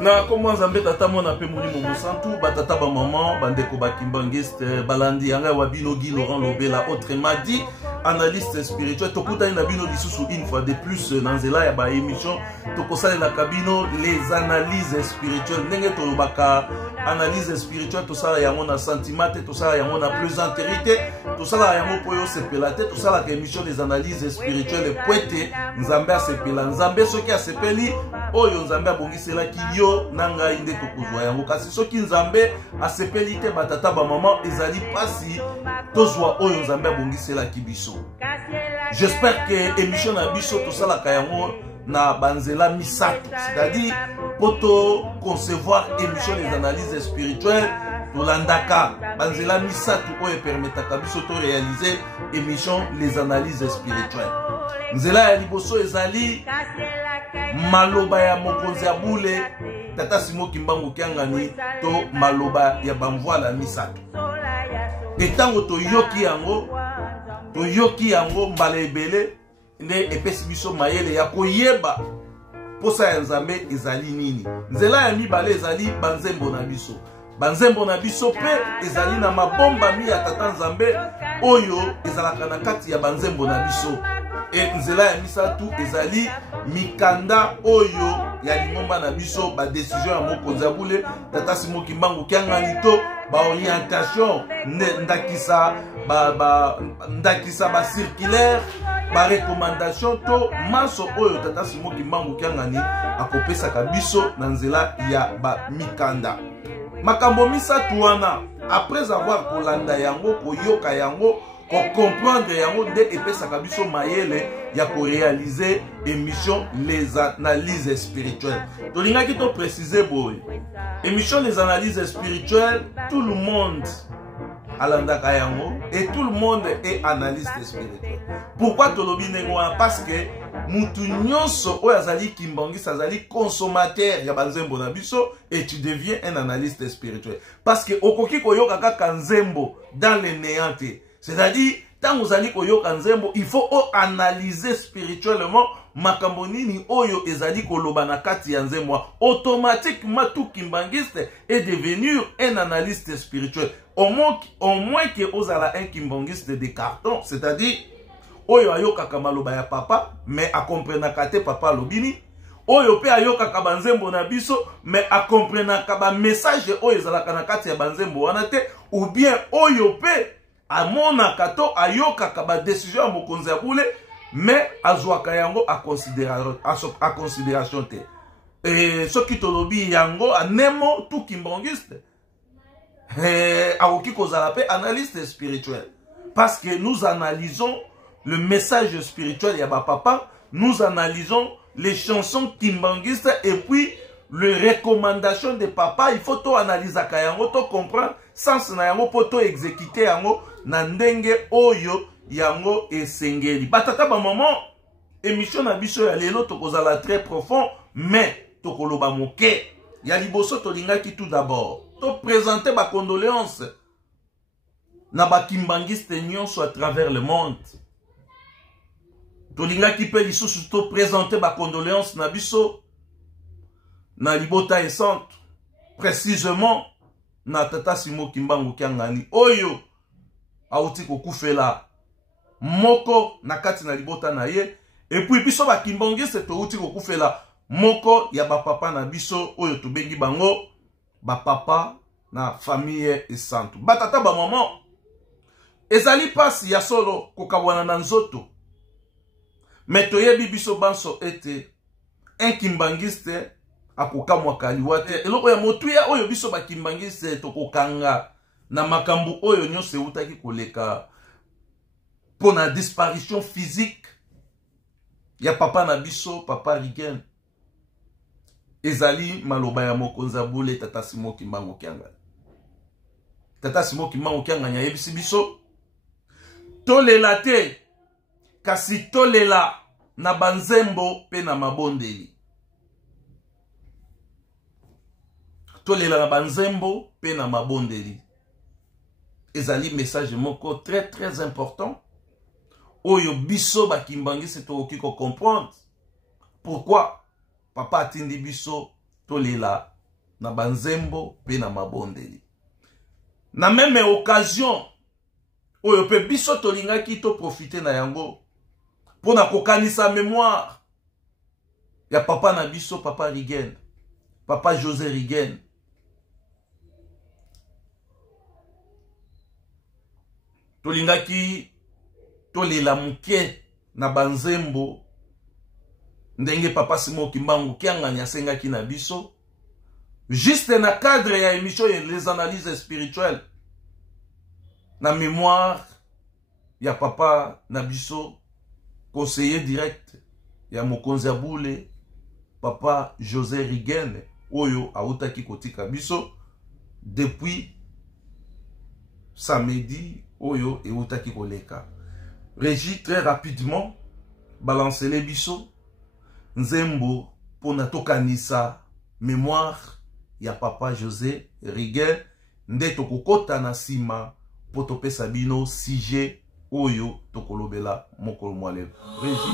Na comment Nzambe tata mona pe moni mo santu batata ba maman bandeko ba kimbangiste balandi yanga wa binogi Laurent Lobela autrement dit analyste spirituel tokuta na bino lisusu une fois de plus dans nzela ya ba émission tokosala la kabino les analyses spirituelles ndenge tolobaka analyse spirituelle tosala yango na sentiment te tosala yango na plaisanterie tosala yango po yo sepela te tosala ka émission des analyses spirituelles poete Nzambe asepela Nzambe soki asepeli oyo Nzambe abongiselaki yo nanga inde tokozwa yango kasi soki Nzambe asepeli te batata ba maman ezali pasi tozwa oyo Nzambe abongiselaki biso. J'espère que émission na biso tosalaka yango na banzela misato, c'est-à-dire pour concevoir émission des analyses spirituelles tolandaka banzela misato oyo permetaka biso to réaliser émission les analyses spirituelles. Nzela ya liboso ezali maloba ya mokonzi ya bule tata Simo Kimbangu Kiangani to maloba ya bamvoala misato. Etango toyoki yango mbala ebele nde epesi biso mayele ya koyeba posa ya Nzambe ezali nini. Nzela ya mibale ezali banzembo na biso. Banzembo na biso pe ezali na mabomba mi ya tata Nzambe oyo ezalaka na kati ya banzembo na biso. Et nzela ya misatu ezali mikanda oyo ya lingomba na biso ba décision ya mokonzi ya bule tata Simo Kimbangu Kiangani to ba orientation ndakisa ba circulaire ba recommandation to maso oyo tata Simo Kimbangu Kiangani akopesaka biso na nzela ya ba mikanda. Makambo misatu wana après avoir kolanda yango koyoka yango pour comprendre yango nde epesaka biso mayele ya ko réaliser émission les analyses spirituelles. Tolingaki to préciser boy. Émission les analyses spirituelles, tout le monde alandaka yango et tout le monde est analyste spirituel. Pourquoi tolobi nengo? Parce que mutu nyonso oyo azali kimbangisi azali consommateur ya banzembo na biso et tu deviens un analyste spirituel. Parce que okoki koyoka kaka nzembo dans le néant. C'est-à-dire, tant vous allez koyoka nzembo, il faut analyser spirituellement makambo nini oyo ezali koloba na kati ya nzembo. Automatiquement tout kimbangiste est devenu un analyste spirituel. Au moins que ozala un kimbangiste de carton, c'est-à-dire oyo ayoka kamaloba ya papa mais a comprenaka te papa lobini. Oyo pe ayoka ka banzembo na biso mais a comprenaka ba message oyo ezalaka na kati ya banzembo wana te, ou bien oyo pe amona kato ayoka kaba décision mokonzi ya bule mais azwaka yango a considération te. Et ce qui tolobi yango anemo tout kimbangiste aoki kozala pe analyste spirituel parce que nous analysons le message spirituel ya ba papa, nous analysons les chansons kimbangistes et puis les recommandations de papa. Il faut to analyser yango to comprendre sens na yango po to exécuter yango na ndenge oyo yango esengeli. Batata ba maman émission na biso ya lelo tokozala très profond mais tokoloba moke ya liboso tolingaki tout d'abord to présenter ba condoléances na ba kimbangiste nyonso à travers le monde. Tolingaki pe lisusu to présenter ba condoléances na biso na libota et centre précisément na tata Simo Kimbangu Kiangani oyo auti kokufela moko na kati na libota na ye et puis biso ba kimbangiste to uti kokufela moko ya ba papa na biso oyo tobengi bango ba papa na famille et centre. Batata ba maman ezali pasi ya solo kokabwana na nzoto mais toyebi biso banso ete un kimbangiste akokamwa kaliwa te. Eloko ya motuya oyo biso ba kimbangiste tokokanga na makambu oyo nyonso eutaki koleka pour na disparition physique ya papa na biso papa Rigen ezali maloba ya mokonzi ya bule tata Simo Kimbangu Kiangani. Tata Simo Kimbangu Kiangani ayebisi biso tolela te kasi tolela na banzembo pe na mabondeli. Tolela na banzembo pe na mabondeli. Ezali message moko très très important. Oyo biso bakimbangi se tokoki ko comprendre pourquoi papa atindi biso tolela na banzembo pe na mabondeli. Na même occasion oyo pe biso tolingaki to profiter na yango pona kokanisa mémoire ya papa na biso, papa Rigen, papa José Rigen. Tolingaki tolela muke na banzembo ndenge papa Simon Kimbangu kiangani asengaki na biso juste na cadre ya émission les analyses spirituelles na mémoire ya papa na biso conseiller direct ya mokonzi ya Bule papa José Rigen oyo autaki kotika biso depuis samedi oyo eutaki koleka. Régie très rapidement balance les biso nzembo pona tokanisa mémoire ya papa José Rigen nde tokokota na sima po topesa bino sujet oyo tokolobela mokolo mwalelo. Régie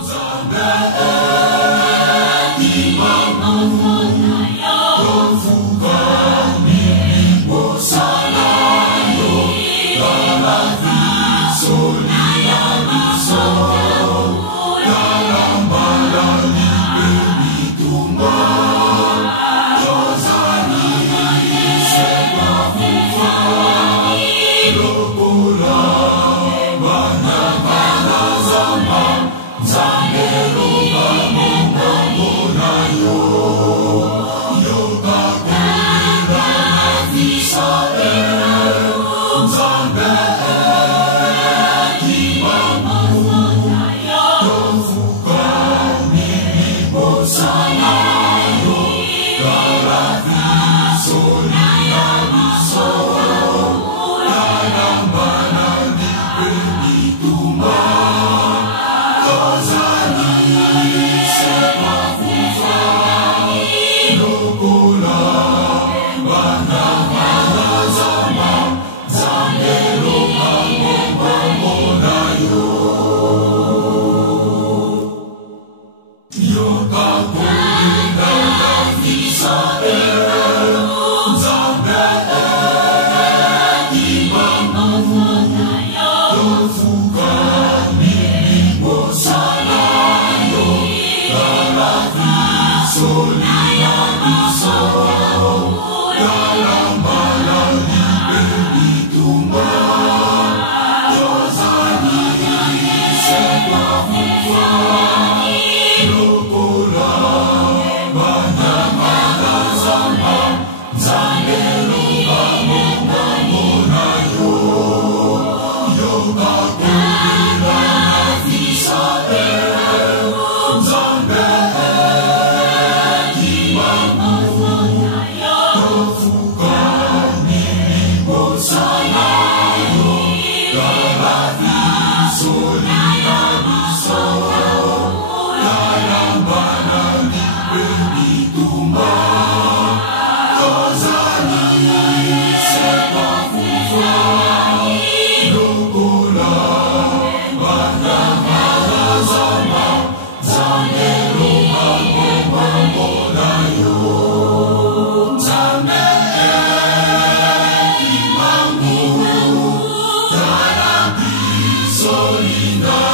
Solinda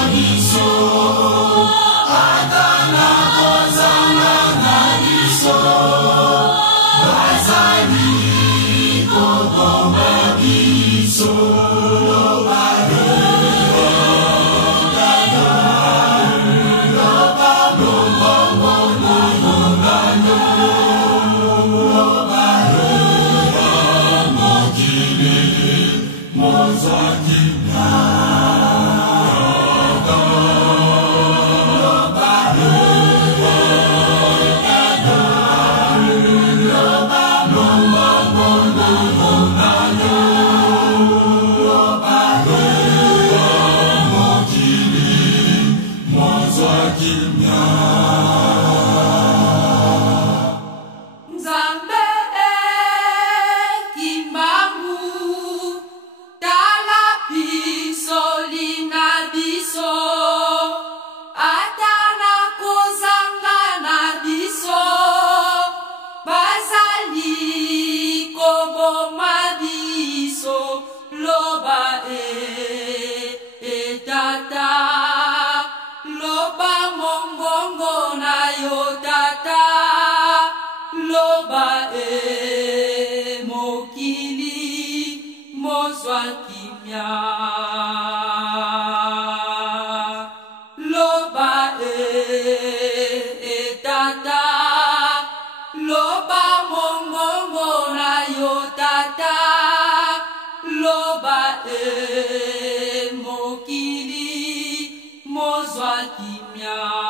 kimia.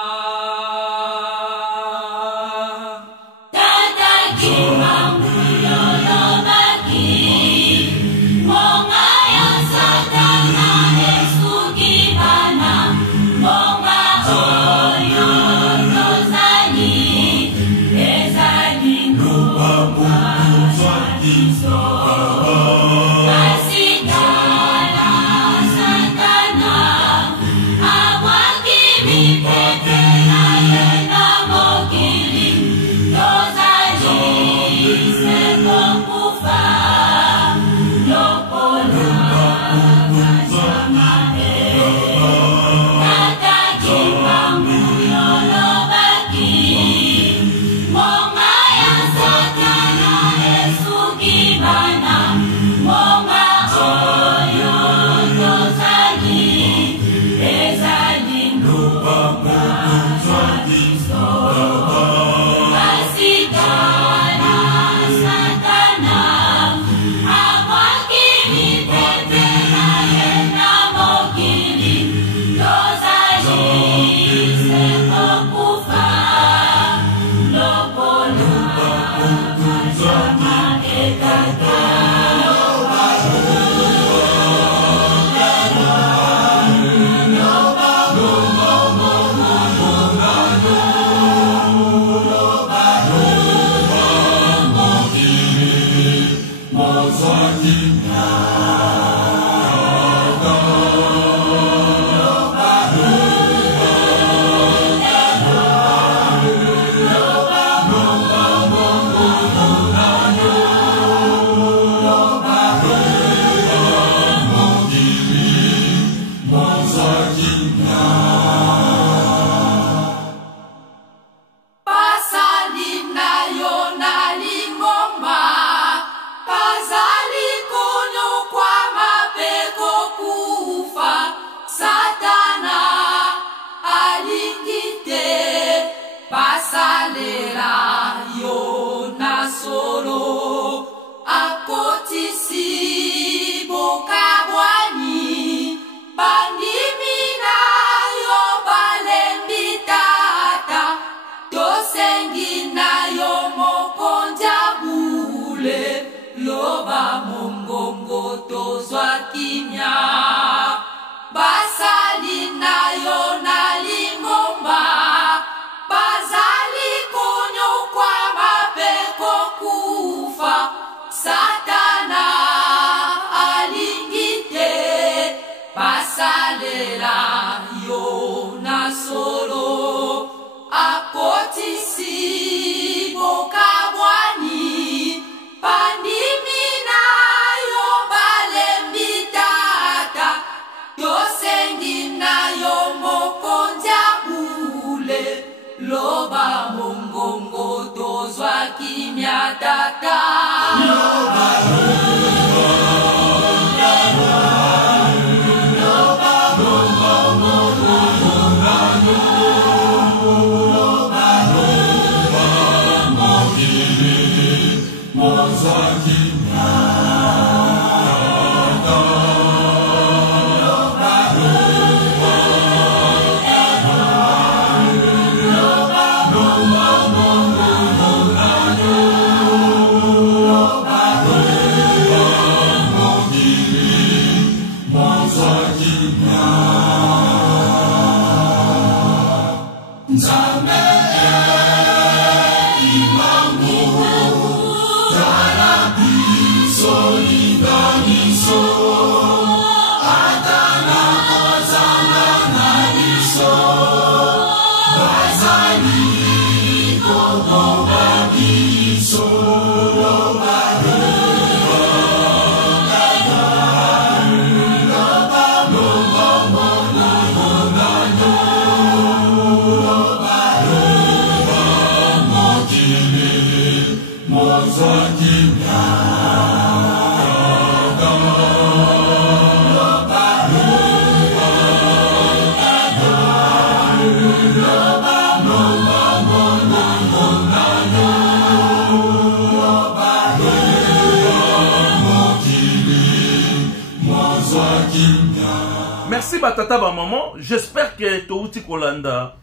Merci batata ba maman, j'espère que touti kolanda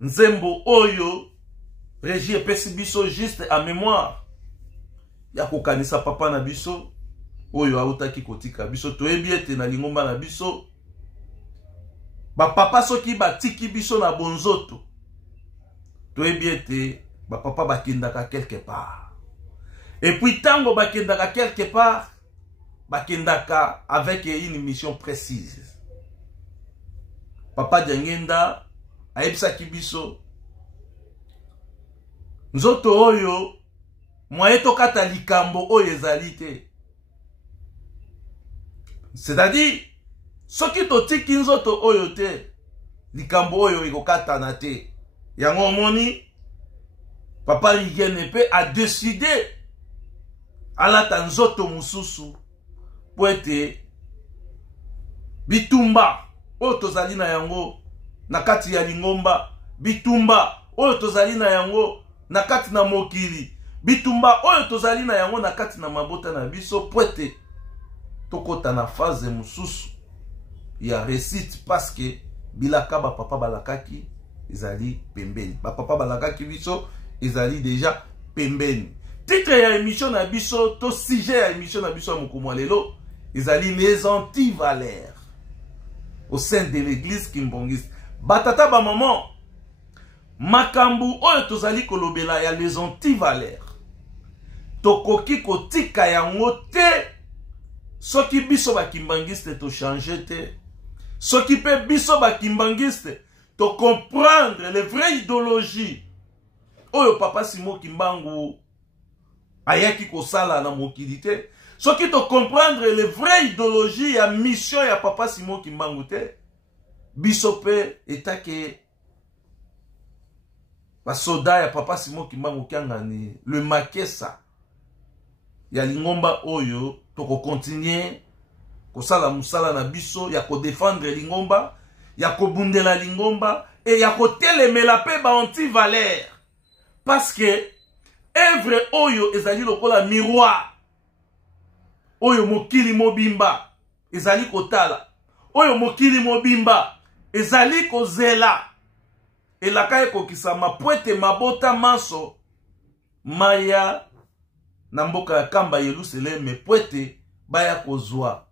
nzembo oyo régie epesi biso juste à mémoire ya kokanisa papa na biso oyo autaki kotika biso toyebi ete na lingomba na biso ba papa soki batiki biso na bonzoto toyebi ete ba papa bakendaka quelque part et puis tango bakendaka quelque part bakendaka avec une mission précise. Papa Diangenda ayebisaki biso nzoto oyo mwaye tokata likambo oyo ezali te. C'est-à-dire soki totiki nzoto oyo te likambo oyo ekokatana te. Yango omoni papa Ligenepe a décidé alata nzoto mususu po ete bitumba oyo tozali na yango na kati ya lingomba, bitumba oyo tozali na yango na kati na mokili, bitumba oyo tozali na yango na kati na mabota na biso po ete tokota na phase mususu ya réussite parce que bilaka ba papa balakaki ezali pembeni. Ba papa balakaki biso ezali déjà pembeni. Titre ya émission na biso to sujet ya émission na biso mokumu lelo ezali les anti-valeurs au sein de l'église kimbongiste. Batata ba maman makambu oyo tozali kolobela ya les anti-valeurs tokoki kotika yango te soki biso ba kimbangiste to changer te, soki pe biso ba kimbangiste to comprendre les vraies idéologies oyo papa Simon Kimbangu ayaki kosala na mokili te, soki to comprendre les vraies idéologies ya mission ya papa Simon Kimbangu te, biso pe etake ba soda ya papa Simon Kimbangu kiangani le makesa ya lingomba oyo toko continuer kosala musala na biso ya ko défendre lingomba, ya ko bundela lingomba et ya ko telemela pe ba anti-valeur parce que œuvre oyo ezali lokola miroir oyo mokili mobimba ezali kotala, oyo mokili mobimba ezali kozela elaka ekokisama po ete mabota maso maya na mboka ya kamba Yerusaleme po ete baya kozwa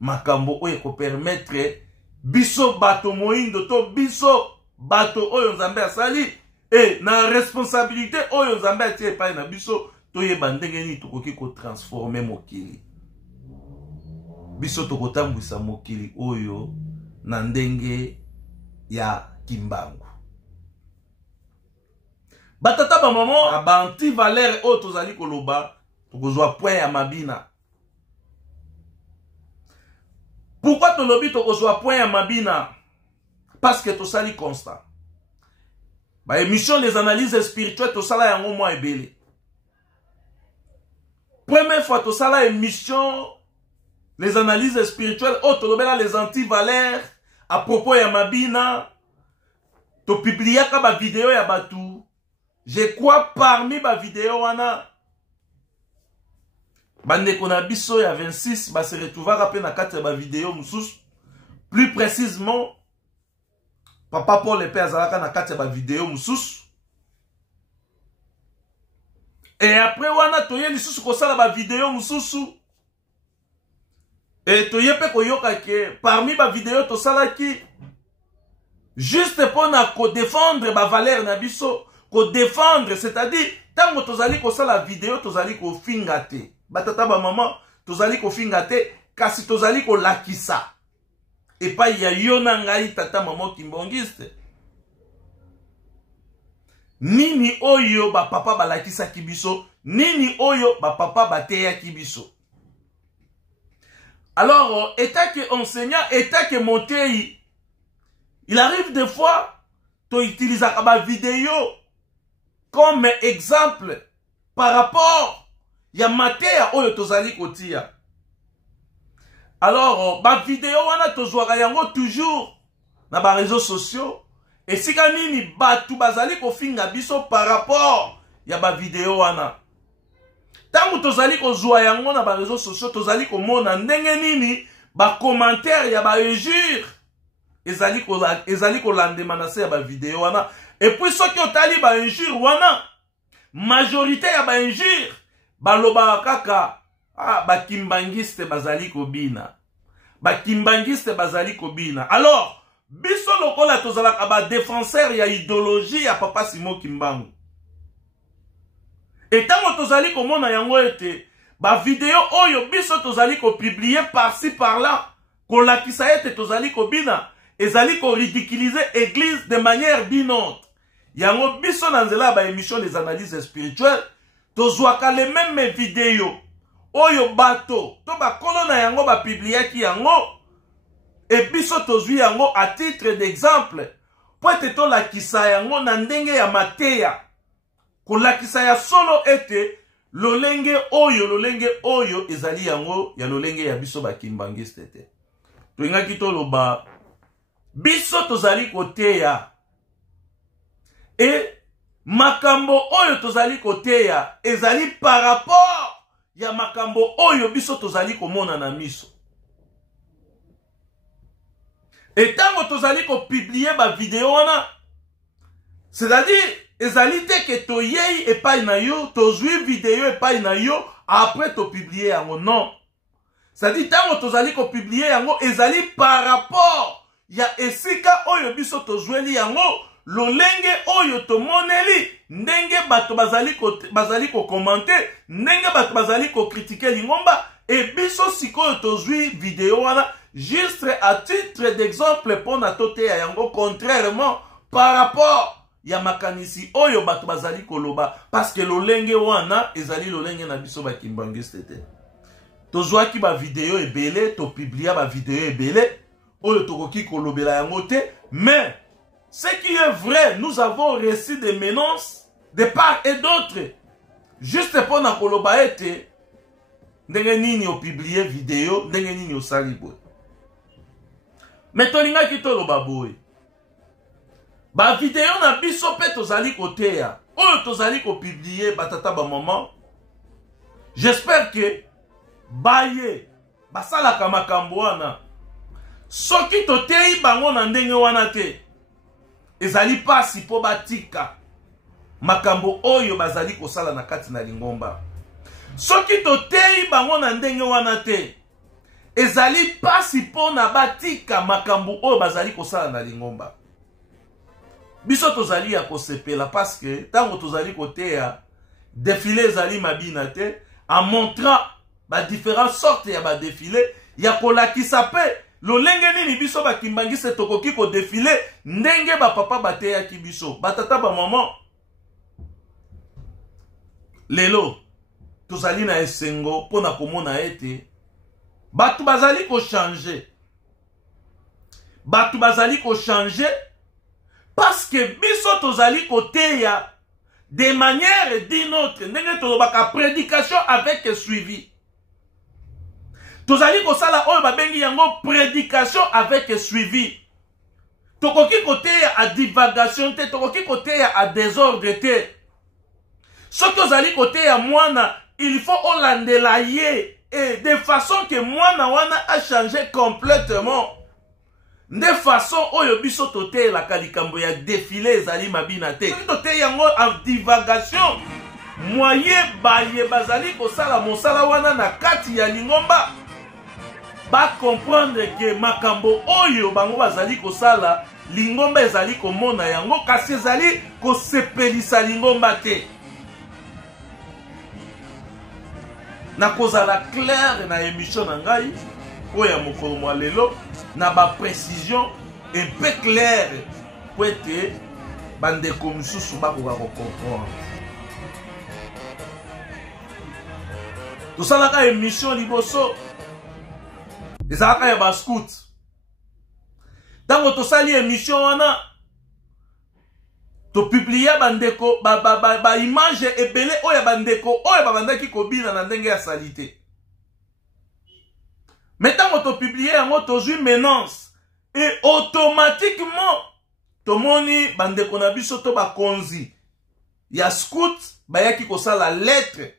makambo oyo ekopermettre biso bato moindo to biso bato oyo Nzambe asali et na responsabilité oyo Nzambe atie epai na biso toyeba ndenge nini tokoki kotransforme mokili. Biso tokotambwisa mokili oyo na ndenge ya kimbangu. Batata ba maman ba anti-valeur oyo tozali koloba tokozwa point ya mabina. Pourquoi tolobi tokozwa point ya mabina? Parce que tosali constant. Ba émission les analyses spirituelles tosala yango mwa ebele. Première fois tosala émission les analyses spirituelles oh tolobela les anti-valeurs à propos ya mabina to publiaka ba vidéo ya batu. Je crois parmi ba vidéo wana bandeko na biso ya 26 ba se retrouvera pe na kati ya ba vidéo mususu. Plus précisément papa Paul le père azalaka na kati ya ba vidéo mususu. Et après wana toye lisusu kosala ba vidéo mususu. Et toye pe koyoka ke parmi ba vidéo tosalaki juste pour na ko défendre ba valeur na biso, ko défendre, c'est-à-dire tango tozali kosala vidéo tozali ko fingate. Batata ba maman tozali ko fingate kasi tozali ko lakisa. Et pas ya yona ngai tata maman kimbongiste. Nini oyo ba papa balakisa kibiso, nini oyo ba papa bateya kibiso. Alors, état que enseignant, état que monté, il arrive des fois, tu utilises la vidéo comme exemple par rapport à matière oyo tozali kotia. Alors, ba vidéo wana tozwaka yango toujours na ba réseaux sociaux et si kanini batu bazali kofinga biso par rapport ya ba vidéo wana. Tango tozali kozwa yango na ba réseaux sociaux tozali komona ndenge nini ba commentaire ya ba injure ezali kolandema na se ya ba video wana. Et puis soki otali ba injure wana, majorité ya ba injure baloba kaka ba kimbangiste bazali kobina. Ba kimbangiste bazali kobina. Alors biso lokola tozalaka ba défenseur ya idéologie ya Papa Simon Kimbangu. Et tango tozali komona yango ete ba video oyo biso tozali ko publier par-ci par-là, kolakisa ete tozali kobina, ezali ko ridiculiser église de manière binante. Yango biso na nzela ba émission les analyses spirituelles, tozwaka les mêmes vidéos oyo bato to ba kolona yango ba publier ki yango. Et biso tozwi yango à titre d'exemple po ete tolakisa yango na ndenge ya mateya, kolakisa ya solo ete lolenge oyo ezali yango ya lolenge ya biso bakimbangiste te. Toingaki toloba biso tozali koteya, et makambo oyo tozali koteya ezali par rapport ya makambo oyo biso tozali komona na miso. Et tango tozali ko publier ba vidéo wana, c'est-à-dire ezali te ke toyei epai na yo, tozwi vidéo epai na yo, après to publier yango, non. C'est-à-dire tango tozali ko publier yango ezali par rapport ya esika oyo biso tozweli yango, lolenge oyo tomoneli, ndenge bato bazali ko commenter, ndenge bato bazali ko critiquer lingomba, et biso sikoyo tozwi vidéo wana juste à titre d'exemple pour na tote ya yango, contrairement par rapport ya makanisi oyo bato bazali koloba, parce que lolenge wana ezali lolenge na biso bakimbangiste te. Tozwaki ba vidéo ebele, to publia ba vidéo ebele oyo tokoki kolobela yango te, mais ce qui est vrai, nous avons reçu des menaces de part et d'autre, juste pour na koloba ete ndenge nini o publier vidéo, ndenge nini o sali boy. Mais tolinga ki toloba boy, ba vidéo na biso pe tozali koteya, oyo tozali ko publier batata ba maman. J'espère que baye basalaka makambo wana, soki toteyi bango na ndenge wana te, ezali pasi po batika makambo oyo bazali kosala na kati na lingomba. Soki toteyi bango na ndenge wana te, ezali pasi po na batika makambo oyo bazali kosala na lingomba. Biso tozali ya kosepela parce que tango tozali koteya défilé ezali mabina te, en montrant ba différentes sortes ya ba défilé ya kolakisa pe lolenge nini biso bakimbangise tokoki ko défilé ndenge ba papa bateya ki biso, batata ba maman. Lelo tozali na esengo pona komona ete batu bazali ko changer, batu bazali ko changer, parce que biso tozali koteya de manière d'une autre, ndenge tolobaka prédication avec suivi. Tozali kosala oyo babengi yango prédication avec suivi. Tokoki koteya a divagation te, tokoki koteya a désordre te. Soki ozali koteya mwana, il faut olandela ye, et de façon que mwana wana a changé complètement. De façon oyo biso toteya la kalikambo ya défilé ezali mabina te. Soki toteya yango en divagation, moyen baye bazali kosala mosala wana na kati ya lingomba, ba comprendre que makambo oyo bango bazali kosala lingomba ezali komona yango, kasi ezali kosepelisa lingomba te. Na kozala clair na émission na ngai oya mokolo mwa lelo, na ba précision un peu claire po ete bandeko mosusu bakoka kocomprendre. Tosalaka émission liboso ezalaka ya bascout. Tango tosali émission wana, to publier bandeko ba image ebele oya bandeko oya babandaki kobina na ndenge ya salite. Mais tango to publier yango tozwi menace, et automatiquement tomoni bandeko na biso to bakonzi ya scout bayaki kosala lettre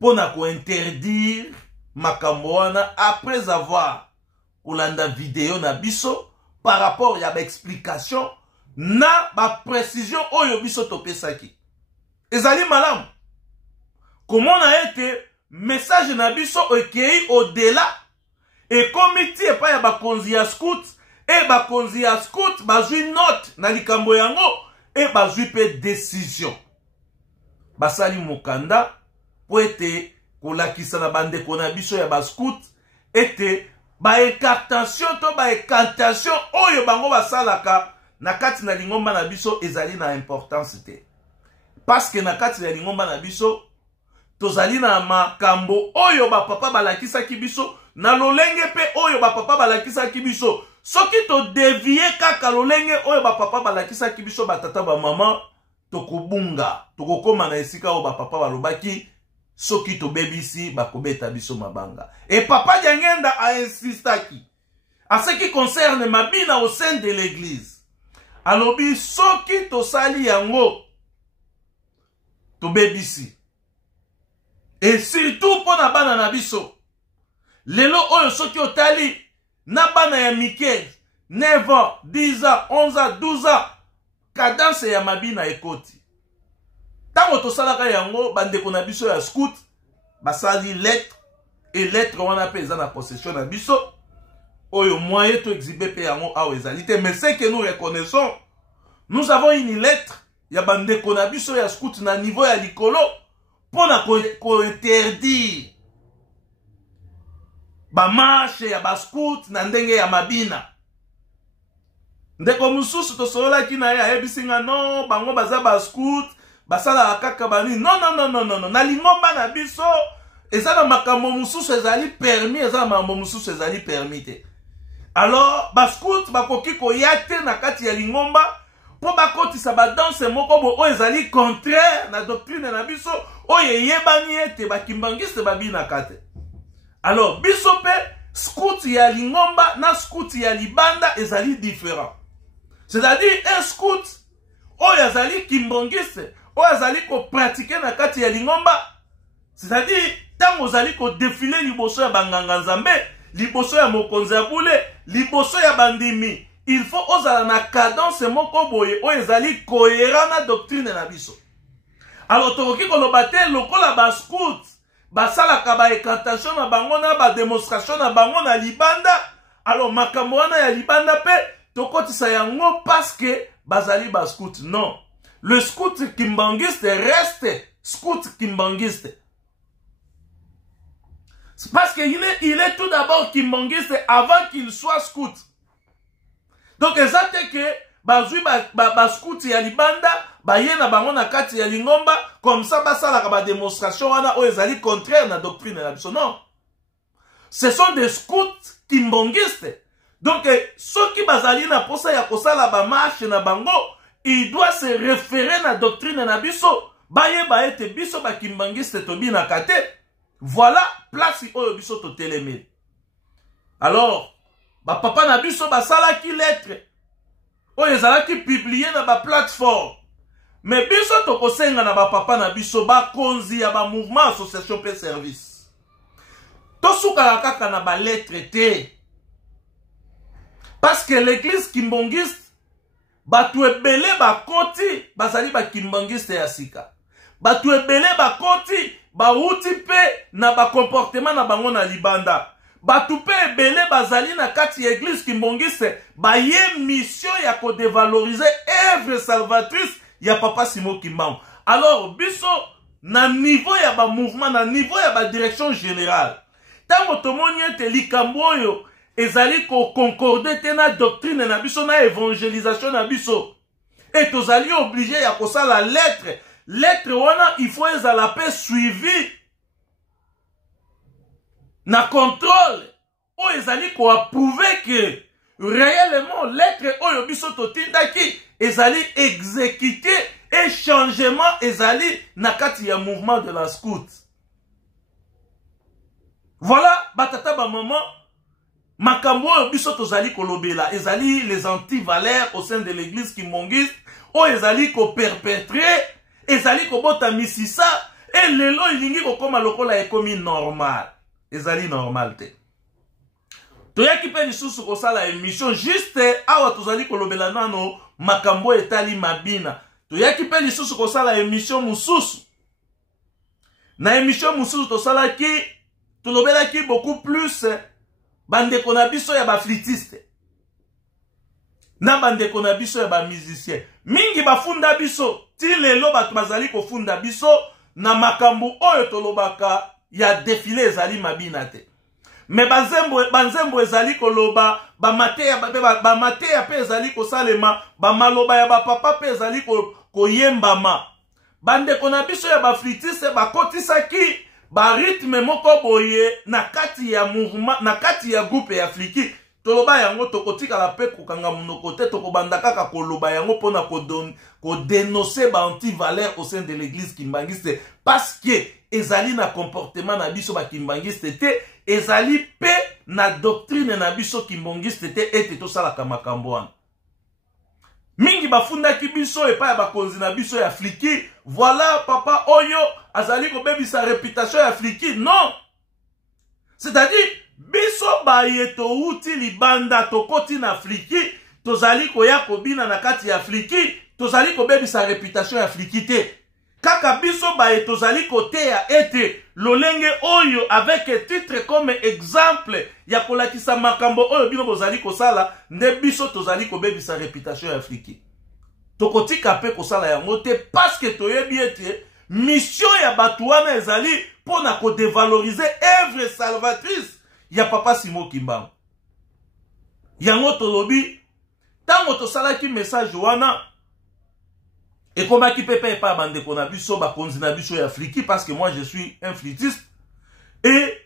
pona ko interdire makambo wana après avoir kolanda vidéo na biso par rapport ya ba explication na ba précision oyo biso topesaki. Ezali malamu. Comment na été message na biso okei au-delà et comité et pas ya ba konzi ya scout et ba konzi ya scout bazui note na likambo yango et bazui pe décision. Basali mokanda po ete kolakisa na bandeko na biso ya ba scout ete ba écartation to ba écantation oyo bango basalaka na kati na lingomba na biso ezali na importance te. Parce que na kati na lingomba na biso tozali na makambo oyo ba papa balakisa ki biso na lolenge pe oyo ba papa balakisa ki biso. Soki to dévier kaka lolenge oyo ba papa balakisa ki biso ba tata ba mama tokobunga tokokoma na esika oyo ba papa balobaki soki to bebisi bakobeta biso mabanga. Et papa Diangenda a insistaki à ce qui concerne mabina au sein de l'église. Alobi soki to sali yango to bebisi. Et surtout pour na bana na biso. Lelo oyo soki otali na bana ya mike 9 ans, 10 ans, 11 ans, 12 ans. Cadence ya mabina ekoti. Tango to salaka yango bandeko na biso ya scout basali lettre et lettre wana pe eza na possession na biso oyo moyen to exhiber pe yango awa ezali te. Mais c'est que nous reconnaissons, nous avons une lettre ya bandeko na biso ya scout na niveau ya likolo pona ko interdire ba marche ya ba scout na ndenge ya mabina. Ndeko mususu to solola kina ya ebisinga no bango baza ba scout basala kaka bani non na lingomba na biso ezala makambo mususu ezali permis ezala makambo mususu ezali permis te. Alors ba scout bakoki koya te na kati ya lingomba po bakotisa ba danse moko bo oyo ezali contraire na doctrine na biso oyo yebani ete bakimbangiste babina kate. Alors biso pe scout ya lingomba na scout ya libanda ezali différent. C'est-à-dire un scout oyo azali kimbangiste oyo azali ko pratiquer na kati ya lingomba. C'est-à-dire tango ozali ko défiler liboso ya banganga nzambe, liboso ya mokonzi ya bule, liboso ya bandimi. Il faut ozala na cadence moko boye oyo ezali cohérent na doctrine na biso. Alors tokoki koloba te lokola ba scout basalaka ba écantation na bango na ba démonstration na bango na libanda. Alors makambo wana ya libanda pe tokotisa yango parce que bazali ba scout. Non. Le scout kimbangiste reste scout kimbangiste. C'est parce qu'il est tout d'abord kimbangiste avant qu'il soit scout. Donc exactement que bazui ba scout ya libanda baye na bango na kati ya lingomba comme ça basala ba démonstration wana o ezali contraire na doctrine na biso. Non. Ce sont des scouts kimbongistes. Donc ceux qui bazali na posa ya kosala ba marche na bango, il doit se référer na doctrine na biso. Baye ba ete biso ba kimbangiste to bi na kate. Voilà place oyo biso to teleme. Alors ba papa na biso basala ki lettre oyo ezalaki publié na ba plateforme. Mais biso to kosenga na ba papa na biso ba konzi ya ba mouvement association pe service. To suka kaka na ba lettre te. Parce que l'église kimbongiste batu ebele ba koti bazali ba kimbongiste ya sika. Batu ebele ba koti ba uti pe na ba comportement na bango na libanda. Batu pe ebele bazali na kati ya église kimbongiste ba ye mission ya ko dévaloriser œuvre salvatrice ya papa Simon Kimbangu. Alors biso na niveau ya ba mouvement na niveau ya ba direction générale. Tango tomoni ete likambo oyo ezali ko concorder te na doctrine na biso na évangélisation na biso. Et tozali obligé ya kosala lettre. Lettre wana il faut ezala pe suivi na contrôle. O ezali ko approuver que réellement lettre oyo biso totindaki ezali exécuté et changement ezali na kati ya mouvement de la scout. Voilà batata ba maman makambo oyo biso tozali kolobela ezali les anti-valeurs au sein de l'église kimbongiste o ezali ko perpétrer ezali ko bota misisa et lelo ilingi ko koma lokola ekomi normal. ezali normal te. Toyaki pe lisusu kosala émission juste awa tozali kolobela nano makambo etali mabina. Toyaki pe lisusu kosala émission mususu. Na émission mususu tosalaki tolobelaki beaucoup plus bandeko na biso ya ba flûtiste. Na bandeko na biso ya ba musicien. Mingi bafunda biso ti lelo bato bazali kofunda biso na makambo oyo tolobaka ya défilé ezali mabina te. Me banzembo ezali koloba ba mateya pe ezali kosalema ba maloba ya ba papa pe ezali koyembama. Bandeko na biso ya ba flûtiste bakotisaki ba rythme moko boye na kati ya mouvement na kati ya groupe ya fliki. Toloba yango tokotikala pe kokanga monoko te tokobanda kaka koloba yango pona kodénoncer ba anti-valeur au sein de l'église kimbangiste parce que ezali na comportement na biso ba kimbangiste te ezali pe na doctrine na biso kimbangiste te ete tosalaka makambo wana. Mingi bafundaki biso epa ya bakonzi na biso ya fliki. Voilà papa oyo azali kobebisa réputation ya fliki. Non. C'est-à-dire biso bayeto uti libanda tokoti na fliki. Tozali koya kobina na kati ya fliki. Tozali kobebisa réputation ya fliki te. Kaka biso bayeto zali kote ya ete lolenge oyo avec titre comme exemple ya kolakisa makambo oyo bino bozali kosala nde biso tozali kobebisa réputation ya fliki. Tokotika pe kosala yango te parce que toyebi ete mission ya bato wana ezali pona ko dévaloriser œuvre salvatrice ya papa Simon Kimbangu. Yango tolobi tango tosalaki message wana ekomaki pepe epa bandeko na biso bakonzi na biso ya fliki parce que moi je suis un flûtiste et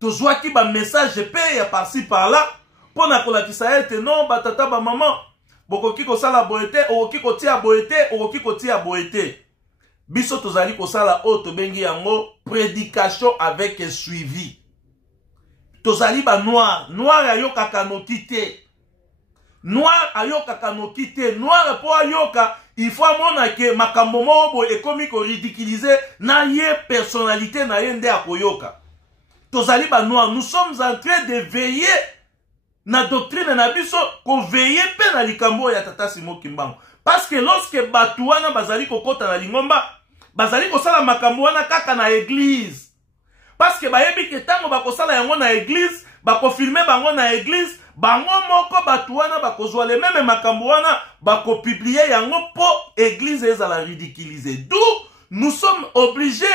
tozwaki ba message pe ya par-ci par-là pona kolakisa ete non batata ba maman bokoki kosala boete okoki kotia boete okoki kotia boete. Biso tozali kosala o tobengi yango prédication avec suivi. Tozali ba noir ayokaka noki te. Noir ayokaka noki te. Noir po ayoka il faut amona ke makambo moko ekomi ko ridiculiser na ye personnalité na ye nde akoyoka. Tozali ba noir, nous sommes en train de veiller na doctrine na biso ko veiller pe na likambo ya tata Simon Kimbangu. Parce que lorsque batu wana bazali kokota na lingomba, bazali kosala makambo wana kaka na église. Parce que bayebi ke tango bakosala yango na église, bakofilme bango na église, bango moko batu wana bakozwa le même makambo wana bakopublier yango po église ezala ridiculiser. D'où nous sommes obligés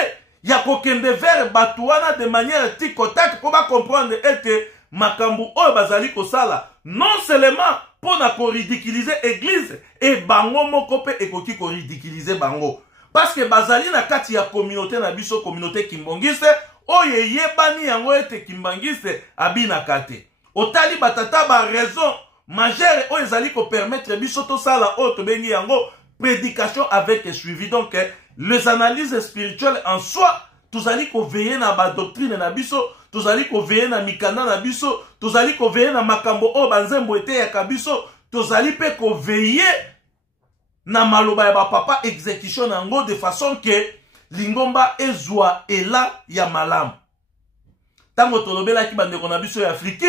ya kokende vers batu wana de manière tic-tac pour ba comprendre ete makambo oyo bazali kosala non seulement pour na ko ridiculiser église et bango moko pe ekoki ko ridiculiser bango parce que bazali na kati ya communauté na biso communauté kimbangiste oyo yebani yango ete kimbangiste abina kate otali batata ba raison majeure oyo ezali ko permettre biso to sala oyo to bengi yango prédication avec suivi. Donc les analyses spirituelles en soi tozali ko veiller na ba doctrine na biso, tozali ko veiller na mikanda na biso, tozali ko veiller na makambo o banzembo ete ya kabiso, tozali pe ko veiller na maloba ya ba papa exécution nango de façon que lingomba ezwa ela ya malamu. Tango tolobela ki bandeko na biso ya Afriki,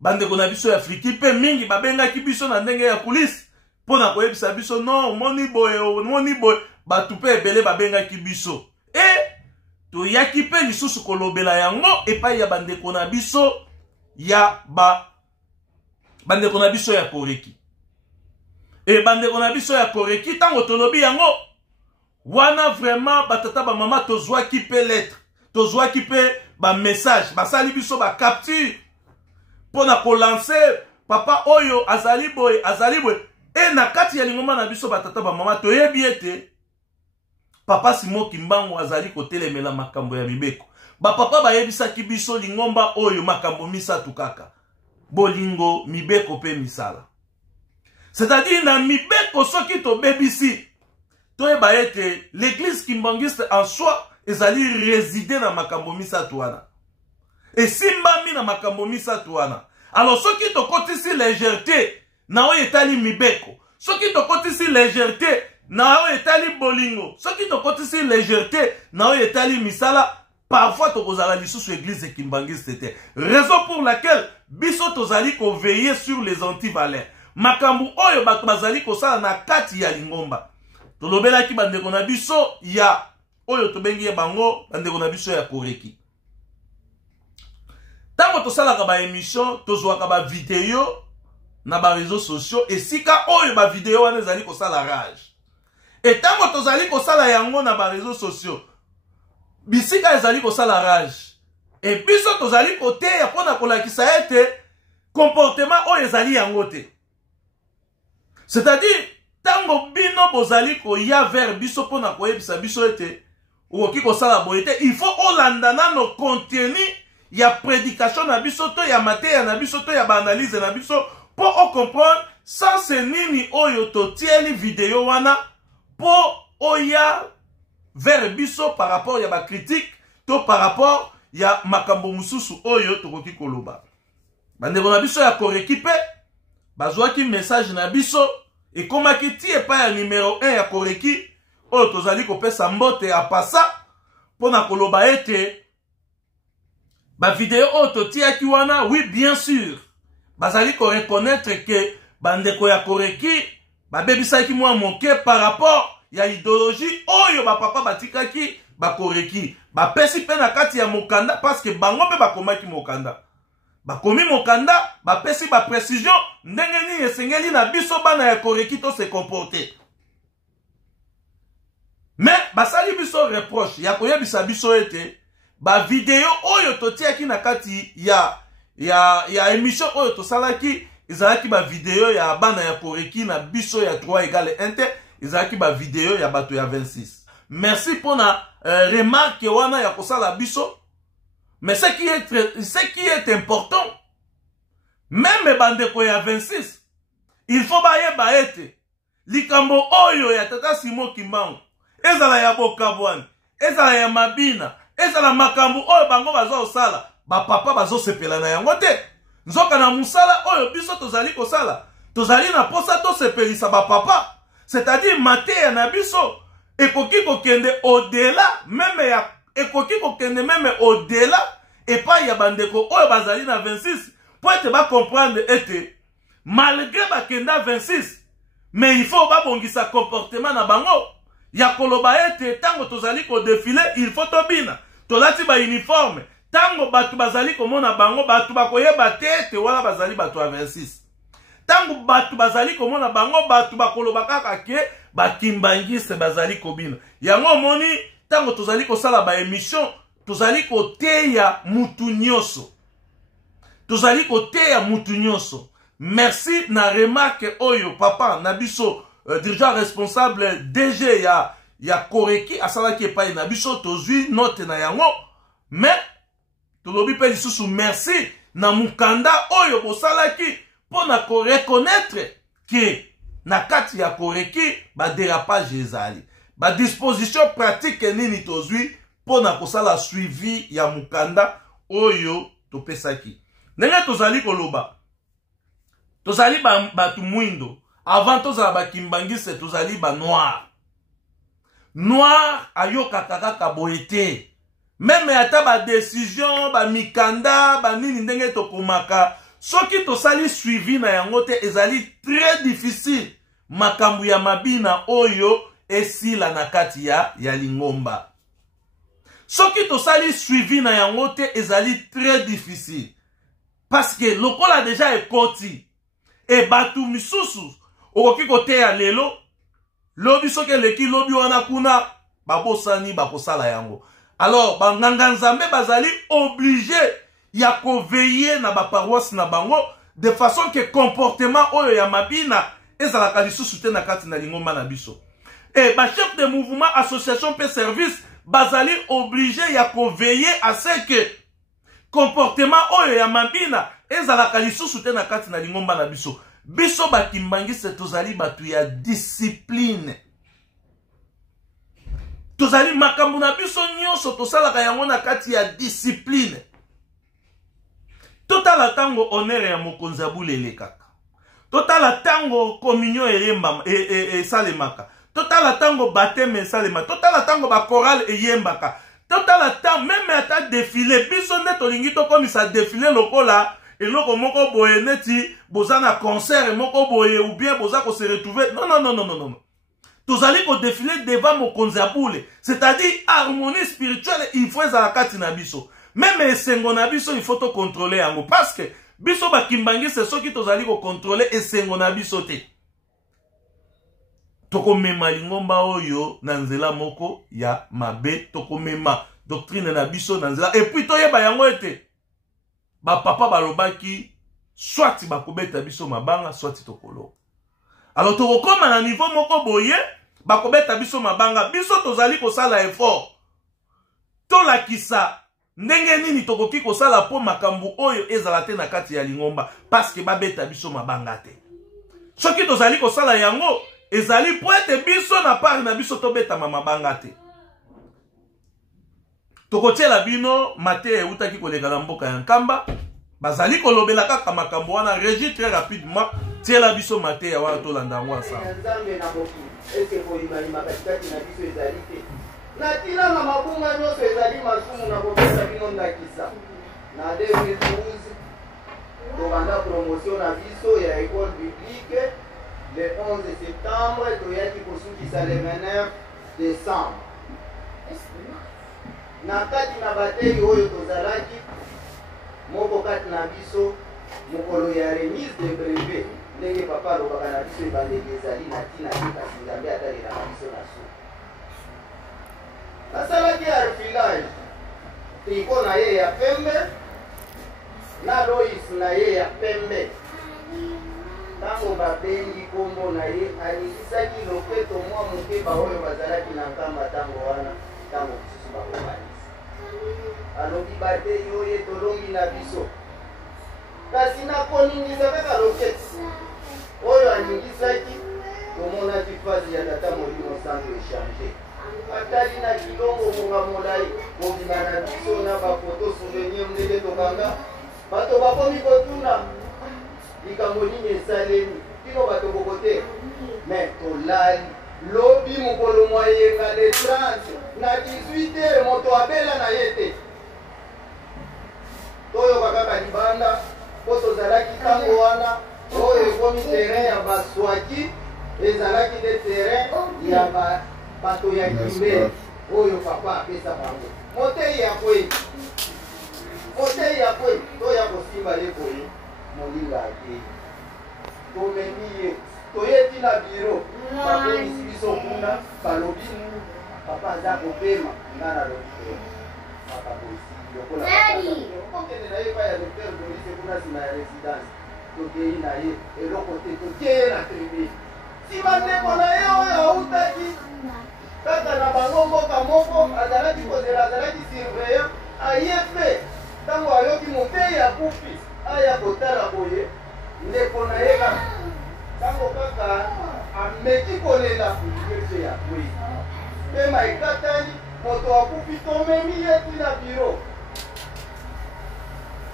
bandeko na biso ya Afriki pe mingi babenga ki biso na ndenge ya kulisi pona koyebisa biso non moni boy batu pe ebele babenga ki biso. To yaki pe lisusu kolobela yango epai ya bandeko na biso ya bandeko na biso ya Koreki. E bandeko na biso ya Koreki tango tolobi yango wana vraiment batata ba mama tozwaki pe lettre, tozwaki pe ba message, basali biso ba capture pona ko lancer papa oyo azali boy e na kati ya lingoma na biso batata ba mama toyebi ete papa Simon Kimbangu azali kotelemela makambo ya mibeko. Ba papa bayebisaki biso lingomba oyo makambo misatu kaka. Bolingo, mibeko pe misala. C'est-à-dire na mibeko soki to bebisi. Toyeba ete l'église kimbangiste en soi ezali résider na makambo misatu wana. Et simbami na makambo misatu wana. Alors soki to kotisi légèreté na oyo etali mibeko. Soki to kotisi légèreté na oyo etali bolingo, soki tokotisi légèreté na oyo etali misala, parfois tokozala lisusu église ekimbangiste te. Raison pour laquelle biso tozali ko veiller sur les antivaleurs. Makambu oyo bato bazali kosala na kati ya Lingomba. Tolobelaki bandeko na biso ya oyo tobengi bango bandeko na biso ya Koreki. Tango tosalaka ba émission, tozwaka ba vidéo na ba réseaux sociaux esika oyo ba vidéo wana ezali kosala rage. Et tango tozali kosala yango na ba réseaux sociaux, bisika ezali kosala rage. Et biso tozali koteya pona kolakisa ete comportement oyo ezali yango te. C'est-à-dire tango bino bozali koya vers biso pona koyebisa biso ete okoki kosala boye te, il faut olandana no contenu ya prédication na biso to ya mateya na biso to ya ba analyse na biso po o comprendre sans nini oyo totieli vidéo wana po oya vers biso par rapport ya ba critique to par rapport ya makambo mususu oyo tokoki koloba. Bandeko na biso ya Koreki pe bazwaki message na biso et komaki tie pa ya numéro 1 ya Koreki oyo tozali kopesa mbote a pasa pona koloba ete ba vidéo oyo tiaki wana, oui bien sûr bazali ko reconnaître que bandeko ya Koreki babebisaki mwa moke par rapport ya idéologie oyo ba papa batikaki ba Koreki bapesi pe na kati ya mokanda parce que bango pe bakomaki mokanda. Bakomi mokanda, bapesi ba précision, ndenge nini esengeli na biso bana ya Koreki to se comporter. Mais basali biso reproche ya koyebisa biso ete ba vidéo oyo totiaki na kati ya émission oyo tosalaki ezalaki ba vidéo ya bana ya Koreki na biso ya 3 égale 1 te, ezalaki ba vidéo ya bato ya 26. Merci pour na remarque wana ya kosala biso. Mais ce qui est important, même bandeko ya 26, il faut bayeba ete likambo oyo ya tata Simon Kimbangu, ezala ya Bokabwani, ezala ya Mabina, ezala makambo oyo bango bazo osala, ba papa bazo sepela na yango te. Nzoka na musala oyo biso tozali kosala, tozali na posa to sepelisa ba papa, c'est-à-dire mateya na biso ekoki kokende au-delà même ya ekoki kokende même au-delà et pas ya bandeko oyo bazali na 26 pour ete ba comprendre ete malgré bakenda 26 mais il faut ba bongisa comportement na bango ya koloba ete tango tozali ko défiler il faut tobina tolati ba uniforme tango batu bazali komona bango batu bakoyeba tete wala bazali batu ya 26 tango batu bazali komona bango batu bakoloba kaka ke bakimbangise bazali kobina yango moni tango tozali kosala ba émission tozali koteya mutu nyonso. Tozali koteya mutu nyonso. Merci na remarque oyo papa na biso dirigeant responsable DG ya Koreki asalaki epai na biso tozwi note na yango. Mais tolobi pe lisusu merci na mukanda oyo bosalaki pona ko reconnaître que na kati ya Koreki ba dérapage ezali. Ba disposition pratique nini tozwi pona kosala suivi ya mukanda oyo topesaki. Ndenge tozali koloba. Tozali batu mwindo. Avant tozala bakimbangise tozali ba noir. Noir ayoka kaka boete. Même ata ba décision, ba mikanda, ba nini ndenge tokomaka. Soki tosali suivi na yango te ezali très difficile. Makambu ya mabina oyo esila na kati ya Lingomba. Soki tosali suivi na yango te ezali très difficile. Parce que lokola déjà ekoti. Et batu misusu okoki koteya lelo lobi soki leki lobi wana kuna babosani bakosala yango. Alors banganga nzambe bazali obligé ya koveiller na ba paroisse na bango de façon que comportement oyo ya mabina ezalaka lisusu te na kati na Lingomba na biso. Et ba chef de mouvement association pe service bazali obligé ya koveiller à ce que comportement oyo ya mabina ezalaka lisusu te na kati na Lingomba na biso. Biso bakimbangise tozali batu ya discipline. Tozali makambo na biso nyonso tosalaka yango na kati ya discipline. Totala tango honneur ya mokonzi abulele kaka. Totala tango communion eyemba salemaka. Totala tango baptême salemaka. Totala tango ba chorale eyembaka. Totala tango même ata défilé biso nde tolingi tokomisa défilé lokola eloko moko boye neti boza na concert moko boye ou bien boza ko se retrouver non. Tozali ko défiler devant mokonzi ya boule, c'est-à-dire harmonie spirituelle il faut ezala kati na biso. Même esengo na biso il faut to contrôler yango parce que biso bakimbangi c'est soki tozali ko contrôler esengo na biso te. Toko mema lingomba oyo na nzela moko ya mabe, toko mema doctrine na biso na nzela et puis toyeba yango ete ba papa balobaki soit bakobeta biso mabanga soit tokolo. Alors toko koma na niveau moko boye bakobeta biso mabanga biso tozali ko sala effort. Tolakisa ndenge nini tokoki ko sala po makambu oyo ezala te na kati ya lingomba parce que babeta biso mabanga te. Soki tozali ko sala yango ezali po ete biso na part na biso tobeta mabanga te. Tokotiela bino mate eutaki koleka na mboka ya Nkamba bazali kolobela kaka makambo wana régi très rapidement tiela biso mate ya wana tolanda yango ensemble. Na tila na mabunga nyonso ezali masumu na kopesa bino ndakisa. Na 2012 tobanda promotion na biso ya école biblique le 11 septembre toyaki kosukisa le 29 décembre. Na kati na bateli oyo tozalaki moko kati na biso mokolo ya remise de brevet ndenge papa alobaka na biso ebandeli ezali na tina te kasi nzambe atalela na biso na so. Nasalaki ya refilage triko na ye ya pembe na lois na ye ya pembe. Tango babengi kombo na ye alingisaki loketo mwa mokeba oyo bazalaki na Nkamba tango wana tango mosusu bakobanisa alobi bateli oyo tolongi na biso kasi nakoningisa kaka loketi oyo aningisaki tomonaki fazi ya tata Molimo Santo echange atali na kilongo monga molai mobima na biso na bafoto souvenir ndenge tokanga bato bakomi kotuna likambo nini esalemi kino bato bokote me tolali lobi mokolo mwayenga le 30 na 18h moto abela na ye te toyoka kaka libanda po tozalaki ntango wana oyo ekomi terrain ya baswaki ezalaki nde terrain ya bato ya kimbe oyo papa apesa bango motei ya kweli toya kosimba ye boye molinga ake tomemi ye toyeti na biro bakomisi biso kuna balobi papa aza kopema nga na lobi makabosi lokola okende na ye pa ya docteur Doris kuna nsima ya résidence tokei na ye eloko te tokeye na tribune nsima ndeko na ye oyo autaki kaka na bango mboka moko azalaki kozela azalaki surveillant aye mpe ntango ayoki mopei ya kufi aya kotala boye ndeko na ye kaka ntango kaka ameki kolela mpe ya kwei pema ekatani moto akufi tomemi ye tina biro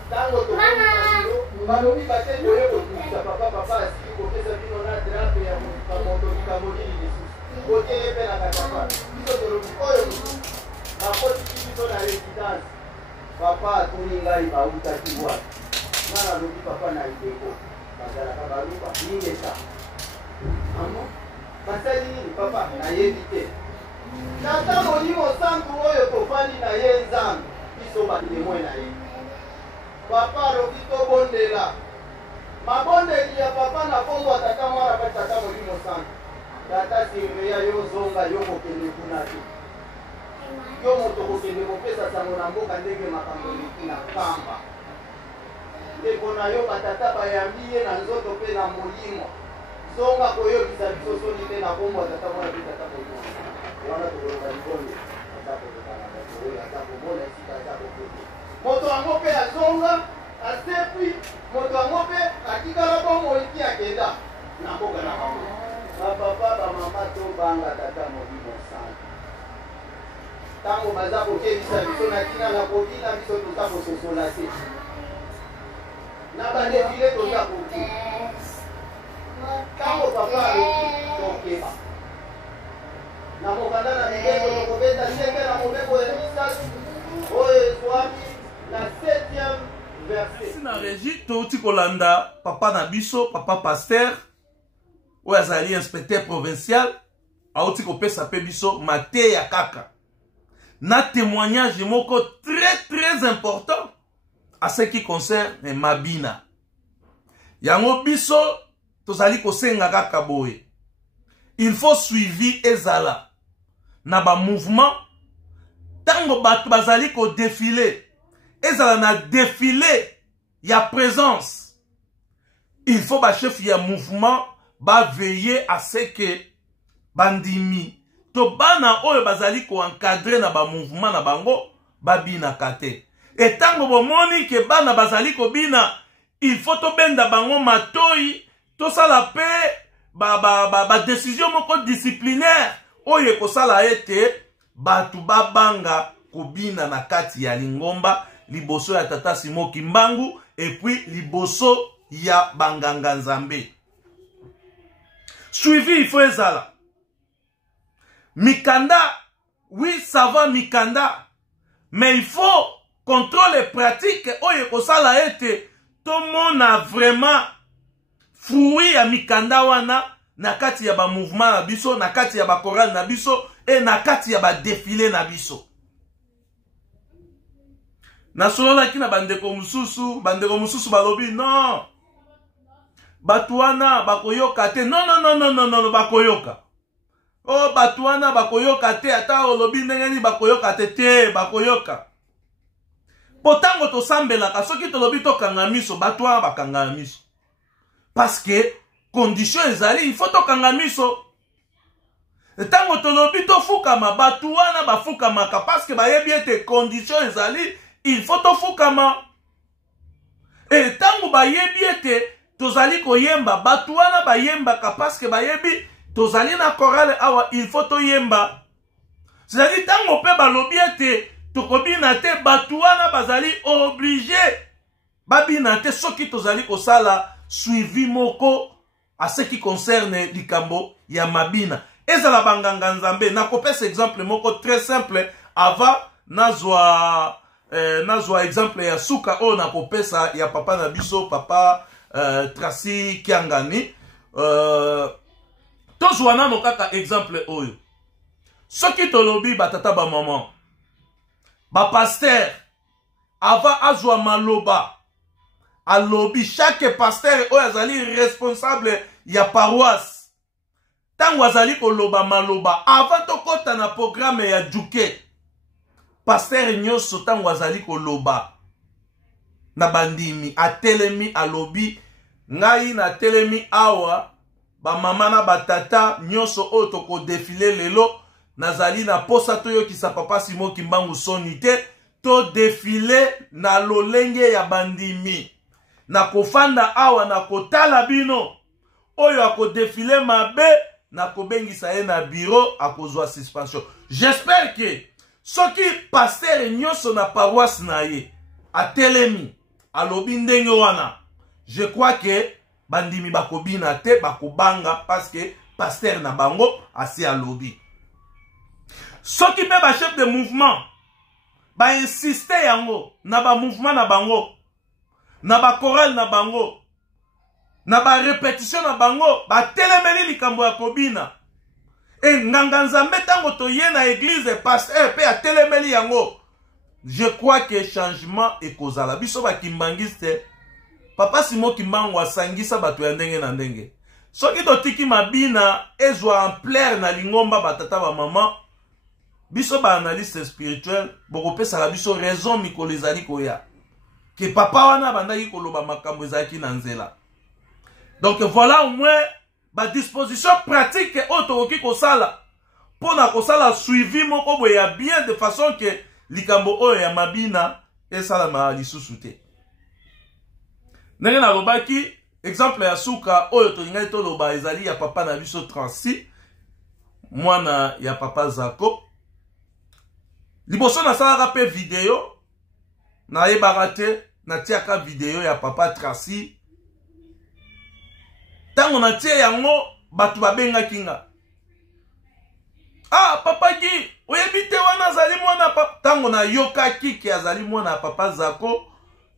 ntango tokomi na biro balobi bateli oyo kotumisa papa asiki kopesa bino na drape ya moto likambo nini lisusu kote ye mpe na katapa biso tolobi oyo mosusu nakotiki biso na résidence papa atuni ngai bautaki wapi nga nalobi papa na ideko bazalaka baluka ningesa amo basali nini papa nayebi te tata Molimo Santo oyo tofandi na ye nzambe biso batemoin na ye papa alobi tobondela mabondeli ya papa na kombo ya tata mwana pa tata Molimo Santo tata sirveya yo zonga yo kokende kuna te yo moto kokende kopesa sango na mboka ndenge makambo eleki na Nkamba ndeko na yo batata bayambi ye na nzoto mpe na molimo zonga koyokisa biso soni te na kombo ya tata mwana mpe tata Molimo wana tokoloka libonde aza kokokana bato oyo aza komona esika aza kokende moto yango mpe azonga asepi moto yango mpe atikala bongo eki akenda na mboka na bango bapapa bamama tobanga tata Molimo Santo ntango baza kokebisa biso na tina na kobina biso toza kososola te na badefile toza koki ntango papa aloki tokeba na mokanda na mibeko tokobeta seke na mobeko ya misatu La 7e verset. Si na régie touti kolanda papa na biso papa pasteur ou azali inspecteur provincial auti kopesa pe biso mate ya kaka na témoignage moko très important à ce qui concerne Mabina. Yango biso tozali kosenga kaka boye. Il faut suivi ezala na ba mouvement tango bato bazali ko défiler ezala na défilé ya présence. Il faut ba chef ya mouvement ba veiller à ce que bandimi to bana oyo bazali ko encadrer na ba mouvement na bango ba bina kate. Et tango bomoni ke bana bazali ko bina, il faut to benda bango matoi to sala pe ba décision moko disciplinaire oyo ko sala ete batu babanga ko bina na kati ya lingomba liboso ya tata Simon Kimbangu et puis liboso ya banganga nzambe. Suivi il faut ezala. Mikanda, oui ça va Mikanda, mais il faut contrôle pratique oyo kosala ete tout le monde a vraiment fruit ya Mikanda wana na kati ya ba mouvement na biso, na kati ya ba chorale na biso et na kati ya ba défilé na biso. Na solola ki na bandeko mususu balobi non. Batuana bakoyoka te. Non, bakoyoka. Oh batuana bakoyoka te ata olobi ndenge bakoyoka te bakoyoka. Potango to sambelaka soki tolobi to kanga miso batuana bakanga miso. Parce que condition ezali il faut to kanga miso. Tango tolobi to fukama batuana bafukama parce que bayebi ete condition ezali il faut to fukama. Et tango bayebi ete tozali koyemba batuana bayemba parce que bayebi tozali na chorale awa il faut to yemba. C'est-à-dire tango pe balobi ete tokobina te batuana bazali obligé babina te soki tozali kosala suivi moko à ce qui concerne likambo ya mabina. Ezala banganga nzambe na kopesa exemple moko très simple avant nazwa exemple ya suka o na kopesa ya papa na biso papa Tracy Kiangani tozwana no kaka exemple oyo soki tolobi batata ba maman ba pasteur avant azwa maloba alobi chaque pasteur oyo azali responsable ya paroisse tango azali koloba maloba avant tokota na programme ya juke pasteur nyoso tango azali koloba na bandimi atelemi alobi ngai na telemi awa ba mama na batata nyoso oyo toko défilé lelo nazali na posa toyokisa papa Simon Kimbangu soni te to défilé na lolenge ya bandimi na kofanda awa na kotala bino oyo ako défilé mabe na kobengisa ye na bureau akozwa suspension. J'espère que soki pasteur nyoso na paroisse na ye atelemi alobi ndenge wana, je crois que bandimi bakobina te bakobanga parce que pasteur na bango asi alobi. Soki pe ba chef de mouvement ba insister yango na ba mouvement na bango na ba chorale na bango na ba répétition na bango ba telemeli likambo ya kobina e nganga nzambe tango toye na église pasteur pe a telemeli yango. Je crois que changement ekozala biso ba kimbangiste papa Simon Kimbangu asangisa bato ya ndenge na ndenge soki totiki mabina ezwa ampleur na lingomba batata ba mama biso ba analyste spirituel bokopesa biso raison mikolo ezali koya ke papa wana bandaki koloba makambo ezalaki na nzela. Donc voilà au moins ba disposition pratique oyo tokoki kosala mpona kosala suivi moko boye ya bien de façon que likambo oyo ya mabina esalama lisusu te. Ndenge nalobaki exemple ya suka oyo tolingai toloba ezali ya papa na biso Transi mwana ya papa Zako. Liboso nasalaka pe video nayebaka te natiaka video ya papa Tracy tango natie yango batu babengaki nga Ah, papa Guy, oyebite wana azali mwana papa. Tango na yoka kiki azali mwana papa Zako,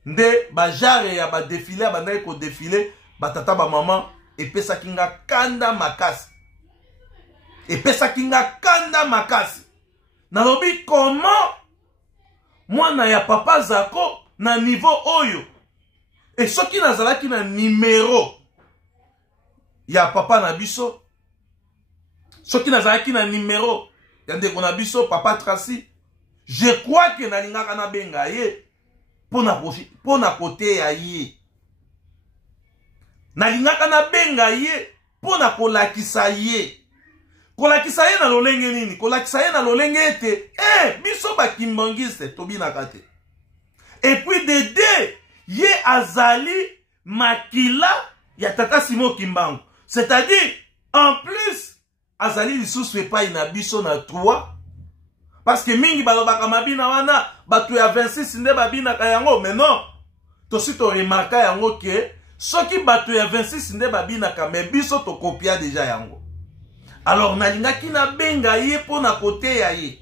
nde bajare ya ba défilé, bandai ko défilé, batata ba maman, epesa kinga kanda makasi. Epesa kinga kanda makasi. Nalobi comment mwana ya papa Zako na niveau oyo. Et soki nazalaki na numéro ya papa na biso, soki nazalaki na numéro ya ndeko na biso papa Tracy, je crois que nalingaka na benga ye pona kote ya ye. Nalingaka na benga ye pona kolakisa ye. Kolakisa ye na lolenge nini? Kolakisa ye na lolenge ete biso bakimbangiste tobinaka te. Et puis de deux, ye azali makila ya tata Simon Kimbangu. C'est-à-dire, en plus, azali lisusu epai na biso na 3. Parce que mingi balobaka mabina wana, batu ya 26 nde babina kayango. Mais non, tosi to remarka yango ke, soki batu ya 26 nde babina ka, mais biso to kopia deja yango. Alors, nalingaki na benga ye po na kote ya ye.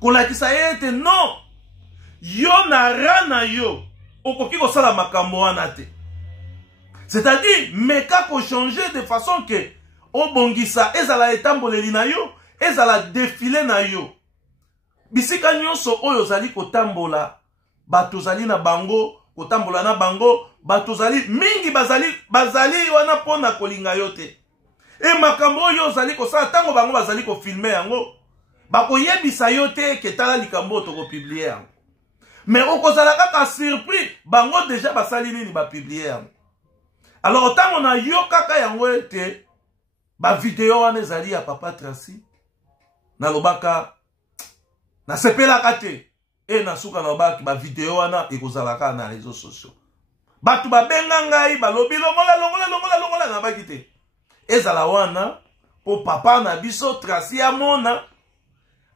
Kolakisa ye ete non, yo na rana yo, okoki kosala makambo wana te. C'est-à-dire, meka ko changer de façon que obongisa ezala etamboleli na yo, ezala défilé na yo. Bisika nyonso oyo zali kotambola, bato zali na bango, kotambola na bango, bato zali mingi bazali wana pona kolinga yo te. E makambo oyo zali kosala tango bango bazali ko filmer yango, bako yebisa yo te ke tala likambo to ko publier yango. Mais okozala kaka surpris, bango déjà basali nini ba publier yango. Alors tango na yo kaka yango ete ba video wana ezali ya papa Tracy, na lobaka na sepela kate e na suka na lobaki ba video wana ekozala kaka na réseaux sociaux. Batu babenga ngai balobi longola na bakite. Ezala wana po papa na biso Tracy amona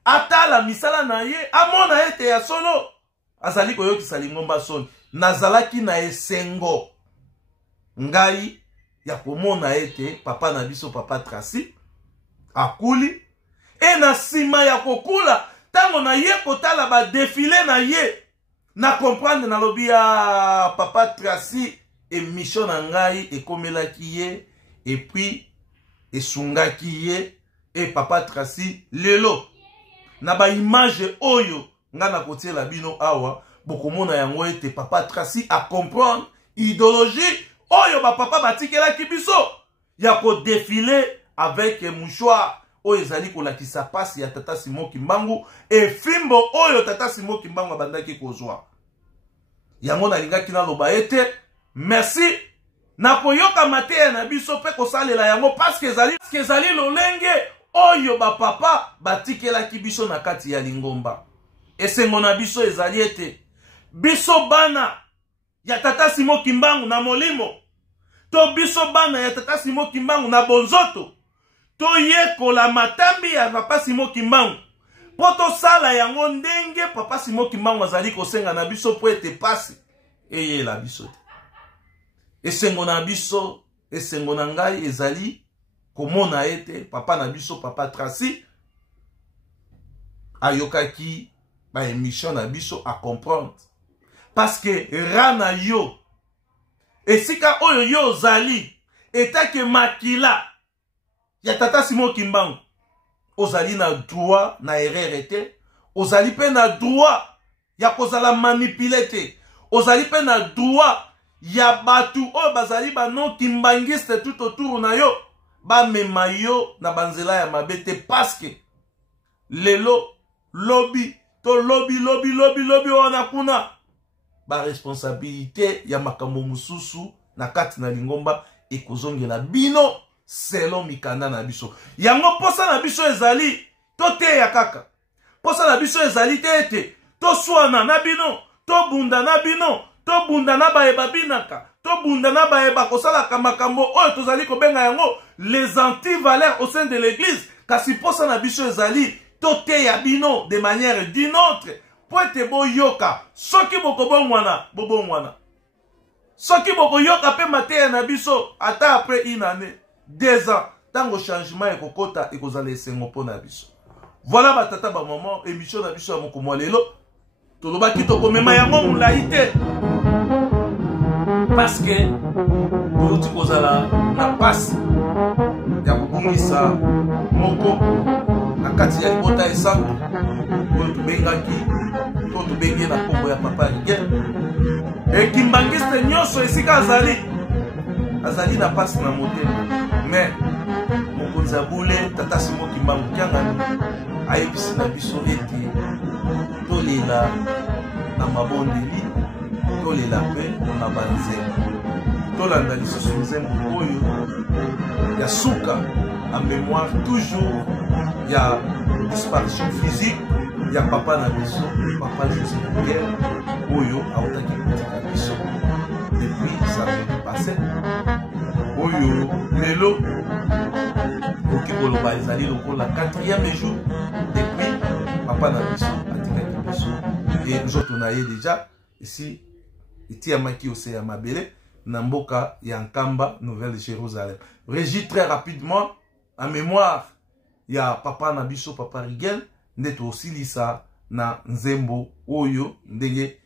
atala misala na ye, amona ete ya solo azali koyokisa lingomba soni. Nazalaki na esengo ngai ya komona ete papa na biso papa Tracy akuli, e na sima ya kokula tango na ye kotala ba défilé na ye na comprendre na lobi ya papa Tracy émission na ngai ekomelaki ye et puis esungaki ye et papa Tracy lelo na ba image oyo nga na kotiela bino awa bokomona yango ete papa Tracy a comprendre idéologie oyo ba papa batikela kibiso ya ko défiler avec mouchoir oyo ezali kolakisa pasi ya tata Simon Kimbangu et fimbo oyo tata Simon Kimbangu abandaki kozwa. Yango nalingaki na loba ete merci na koyoka mateya na biso pe kosalela yango parce que ezali lolenge oyo ba papa batikela kibiso na kati ya lingomba. Esengo na biso ezali ete biso bana ya tata Simon Kimbangu na molimo, to biso bana ya tata Simon Kimbangu na bonzoto, to yekola matambi ya papa Simon Kimbangu po tosala yango ndenge papa Simon Kimbangu azali kosenga na biso po ete pasi eyela biso te. Esengo na biso, esengo na ngai ezali komona ete papa na biso papa Tracy ayokaki ba émission na biso a comprendre. Parce que rana yo esika oyo yo zali etake makila ya tata Simon Kimbangu, ozali na droit na erreur te, ozali pe na droit ya kozala manipulé te, ozali pe na droit ya batu oyo bazali banon kimbangiste tout autour na yo bamema yo na banzela ya mabe te. Parce que lelo lobby to lobby wana kuna ba responsabilité ya makambo mususu na kati na lingomba ekozongela bino selon mikanda na biso. Yango posa na biso ezali to te ya kaka, posa na biso ezali te ete to swana na bino, to bunda na bino, to bunda na baeba binaka, to bunda na baeba kosalaka makambo oyo tozali kobenga yango les anti-valeurs au sein de l'église. Kasi posa na biso ezali to te ya bino de manière d'une autre. Poete bo yoka, soki boko bongwana, bobongwana. Soki boko yoka pe mateya na biso, ata après une année, 2 ans, tango changement ekokota ekozala esengo po na biso. Voilà batata ba maman émission na biso ya mokomo lelo tolobaki tokomema yango mulai te parce que toluti kozala na pasi ya kobungisa moko na kati ya libota esango oyo tobengaki to tobengi na kombo ya papa Rigel ekimbangiste nyonso esika azali na pasi na motema mais mokonzi ya bule tata Simon Kimbangu Kiangani ayebisi na biso ete tolela na mabondeli tolela mpe na banzembo tolanda lisusu nzembo oyo ya suka en mémoire toujours ya disparition physique ya papa na biso papa Joseph Rigel oyo autaki kotika biso depuis samedi passé oyo lelo oki koloba ezali lokola 4e jour depuis papa na biso atikaki biso et nzoto na ye déjà ici etiamaki ose ya mabele na mboka ya Nkamba Nouvelle Jérusalem. Régie très rapidement en mémoire ya papa na biso papa Rigel nde tosilisa na nzembo oyo ndenge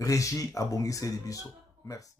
Régie abongiseli biso. Merci.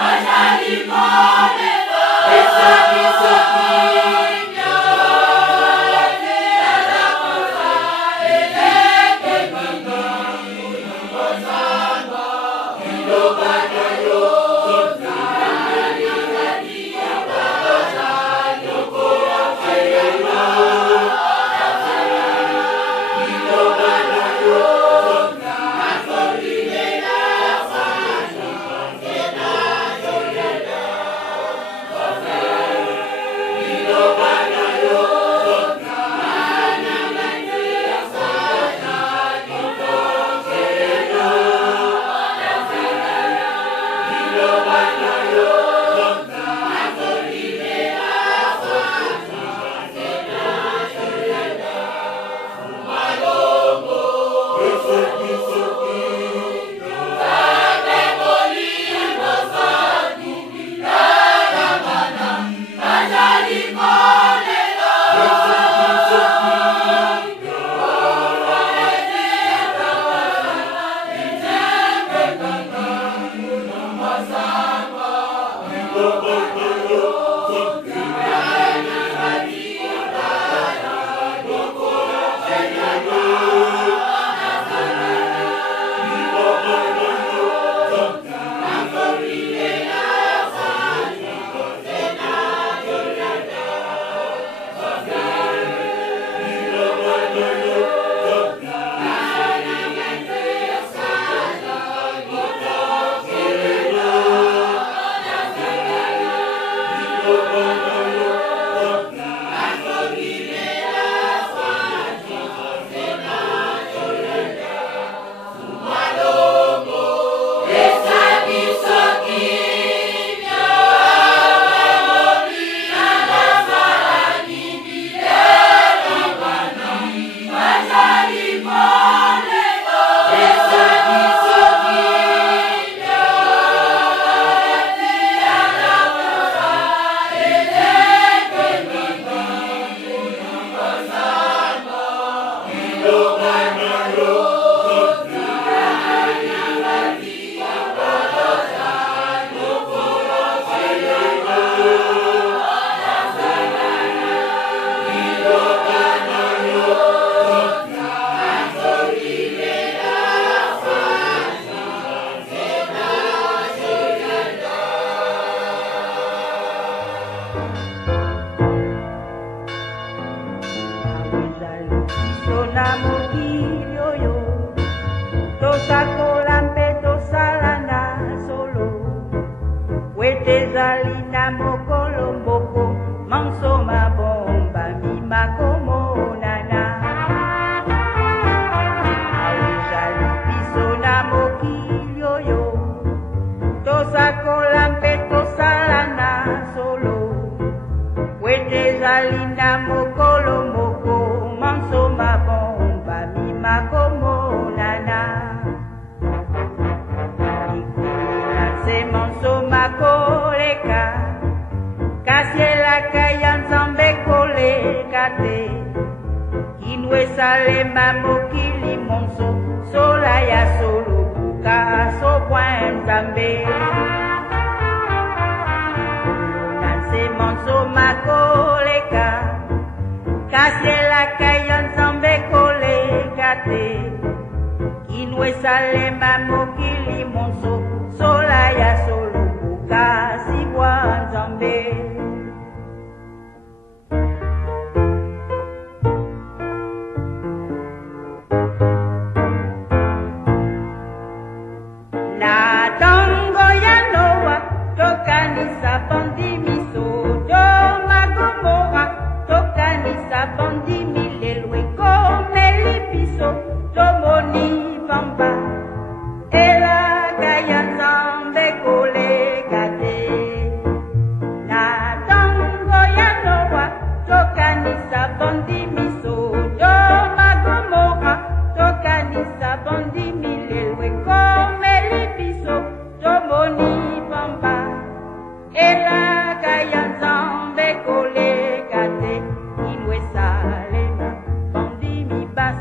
Azali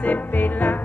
Sepela